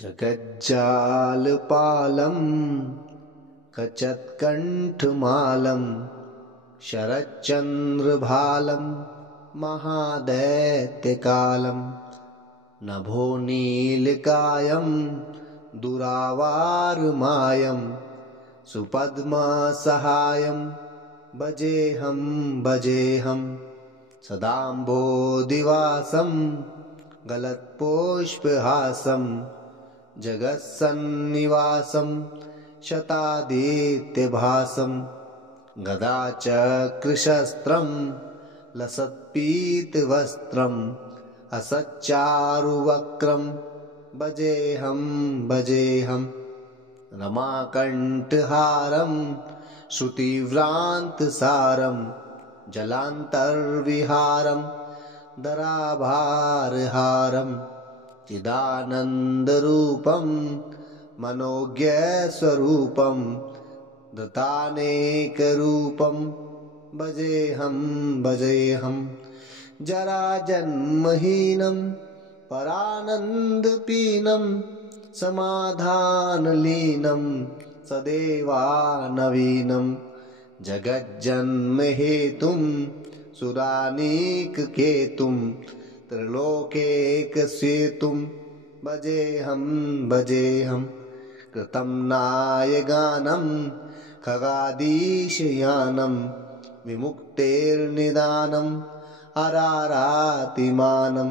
जगज्जालपालं कचत्कण्ठमालं शरच्चन्द्रभालं महादैत्यकालं नभोनीलकायं दुरावारमायं सुपद्मसहायं भजेऽहं सदाम्भोदिवासं गलत्पुष्पहासं जगत्सन्निवासं शतादित्यभासं गदाचक्रशस्त्रं लसत्पीतवस्त्रम् असच्चारुवक्त्रं भजेऽहं रमाकण्ठहारं श्रुतिव्रान्तसारं जलान्तर्विहारं दराभारहारं चिदानन्दरूपं मनोज्ञस्वरूपं धृतानेकरूपं भजेऽहं जराजन्महीनं परानन्दपीनं समाधानलीनं सदेवानवीनं जगज्जन्महेतुं सुरानीककेतुं त्रिलोकेकसेतुं भजेऽहं कृतं नायगानं खगादीशयानं विमुक्तेर्निदानम् अरारातिमानं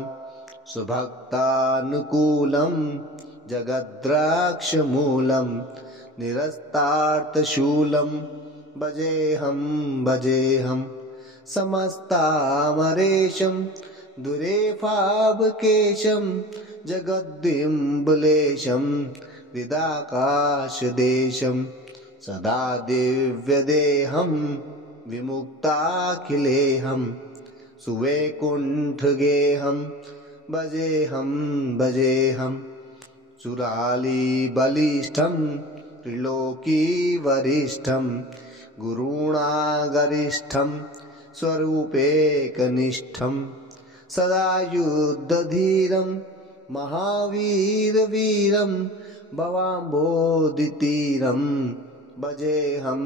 सुभक्तानुकूलं जगद्राक्षमूलं निरस्तार्थशूलं भजेऽहं समस्तामरेशं दुरेफावकेशं जगद्बिम्बलेशं हृदाकाशदेशं सदा दिव्यदेहं विमुक्ताखिलेऽहं सुवैकुण्ठगेहं भजेऽहं सुरालीबलिष्ठं त्रिलोकीवरिष्ठं गुरुणागरिष्ठं स्वरूपेकनिष्ठं सदा युद्धधीरं महावीरवीरं भवाम्भोधितीरं भजेऽहं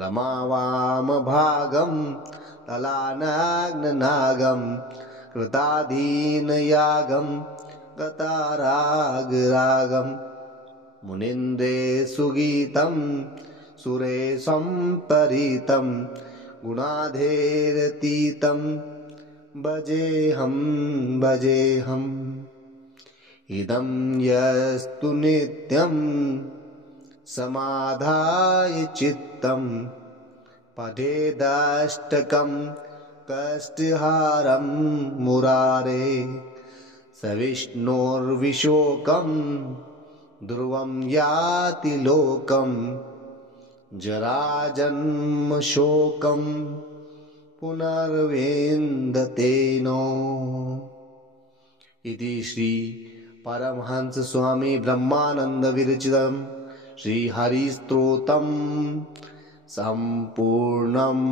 रमावामभागं तलानाग्ननागं कृताधीनयागं गतारागरागं मुनीन्द्रे सुगीतं सुरे सम्परीतं गुणाधेरतीतं भजेऽहं इदं यस्तु नित्यं समाधाय चित्तं पठेदष्टकं कष्टहारं मुरारे स विष्णोर्विशोकं ध्रुवं याति लोकं जराजन्मशोकं पुनर्विन्दते नो। इति श्री परमहंस स्वामी ब्रह्मानंद विरचितं श्री हरिस्तोत्रम् संपूर्णम्।